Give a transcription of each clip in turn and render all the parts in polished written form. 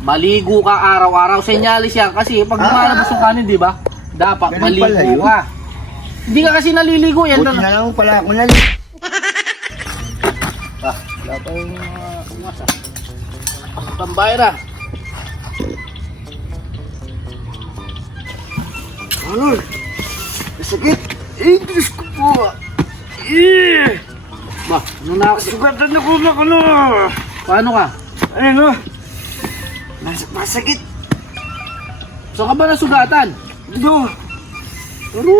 Maligo ka araw-araw. Senyalis yan kasi pag lumalabas yung kanin, di ba? Dapat Ganun maligo pala yun. ka. Hindi ka kasi naliligo yan. Buti na lang pala ako naligo. Wala pa yung umasa. Tambay na. Ano? Masakit. Diyos ko po. Ba, ano na? Sugatan ako na ano. Paano ka? Ayun o. Masakit. Saan ka ba nasugatan? Dito. Ano?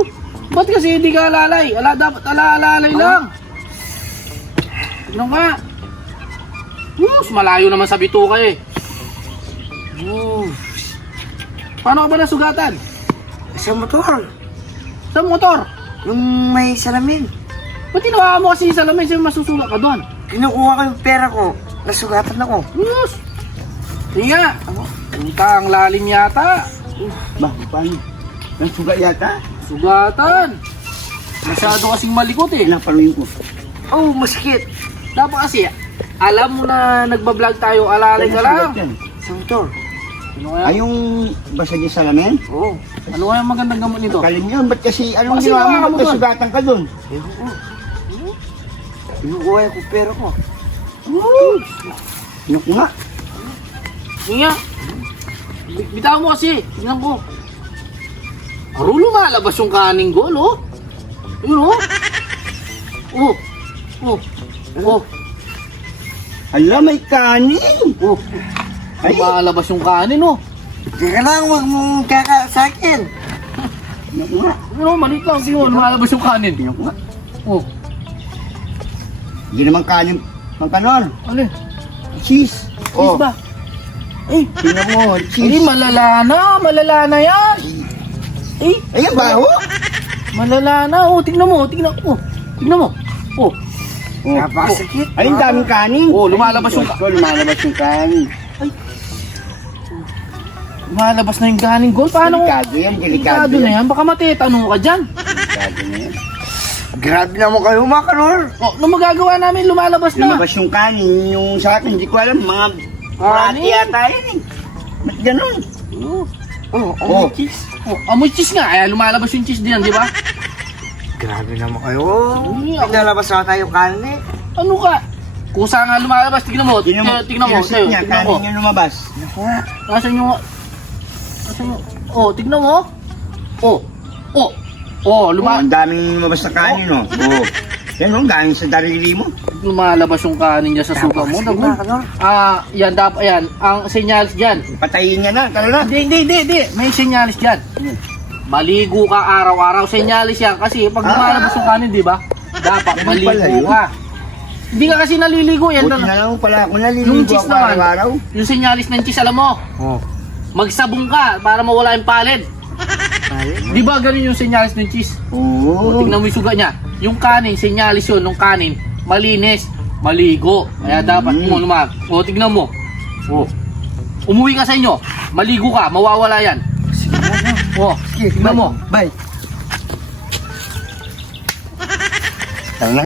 Ba't kasi hindi ka alalay? Dapat alalay lang. Ano nga? Malayo naman sa bituka eh. Paano ka ba nasugatan? Sa motor. Sa motor? Yung may salamin. Ba't tinawa mo kasi sa salamin? Sa'yo masusuga ka doon? Kinukuha ko yung pera ko. Nasugatan ako. Yes! Sige nga. Punta ang lalim yata. Ba, paano? Nasuga yata? Sugatan. Masyado kasing malikot eh. Pinapaluin ko. Oh, masakit. Dapat kasi, alam mo na nagbablog tayo, alalay ka lang. Sa motor. Ano kaya? Ay, yung basag yung salamin? Oo. Ano kaya magandang gamot nito? Kalim yun. Ba't kasi, anong Kasi ginawa mo? nakaka Ba't mo doon? nasugatan ka doon? Ewan ko. Kinukuha ko pera ko. Naku nga. Sige nga. Bitaw mo kasi. Tingnan ko. Aro, lumalabas yung kaning gol, oh. Yun, oh. Oh. Oh. Oh. Ala, may kanin. Oh. Ay. Lumalabas yung kanin, oh. Teka lang, huwag mong kakasakin. Naku nga. Ano, malit lang. Sige, lumalabas yung kanin. Naku nga. Oh. Hindi naman kanin. Ang kanon. Ano eh? Cheese. Cheese ba? Eh. Tingnan mo, Eh, cheese. malala na. Malala na yan. Eh. Ayan ba, oh? Malala na. Oh, tignan mo. Tignan mo. Tignan mo. Oh. Oh. Napakasakit. Ay, ang daming kanin. Oh, lumalabas yung lumalabas yung kanin. Lumalabas na yung kaning gol. Paano? Delikado yan, delikado Na yan. Baka matitano ka dyan. Delikado na yan. Grabe naman kayo, mga kanor. Oh, nung magagawa namin, lumalabas na. Lumabas yung kanin, yung sa akin, hindi ko alam, mga burati yata yan eh. Ba't ganun? Oh, cheese. Oh, amoy cheese nga. Ay, lumalabas yung cheese din, di ba? Grabe naman kayo. Hindi, Pinalabas na tayo kanin eh. Ano ka? Kusa nga lumalabas. Tignan mo. Tignan mo. Sinasit niya, Tignan mo. kanin yung lumabas. Naku nga. Nasaan yung... Nasaan yung... Oh, tignan mo. Oh. Oh. Oh, Ang daming lumabas na kanin, oh. Oo. Yan, oh, galing sa darili mo. lumalabas yung kanin niya sa suka mo. Yan dapat yan. Ang senyalis diyan. Patayin niya na, tara na. Hindi. May senyalis diyan. Maligo ka araw-araw. Senyalis yan kasi pag lumalabas yung kanin, di ba? Dapat Ganun pala maligo yun. ka. Hindi ka kasi naliligo yan. Buti na lang pala ako Yung naliligo cheese ako naman, araw-araw. yung senyalis ng cheese, alam mo, magsabong ka para mawala yung palid. Di ba ganun yung senyalis ng cheese? Oo. Tingnan mo yung suga niya. Yung kanin, senyalis yun, nung kanin, malinis, maligo. Kaya dapat mo naman. O, tignan mo. O, umuwi ka sa inyo, maligo ka, mawawala yan. O, tignan mo. Bye. Tara na.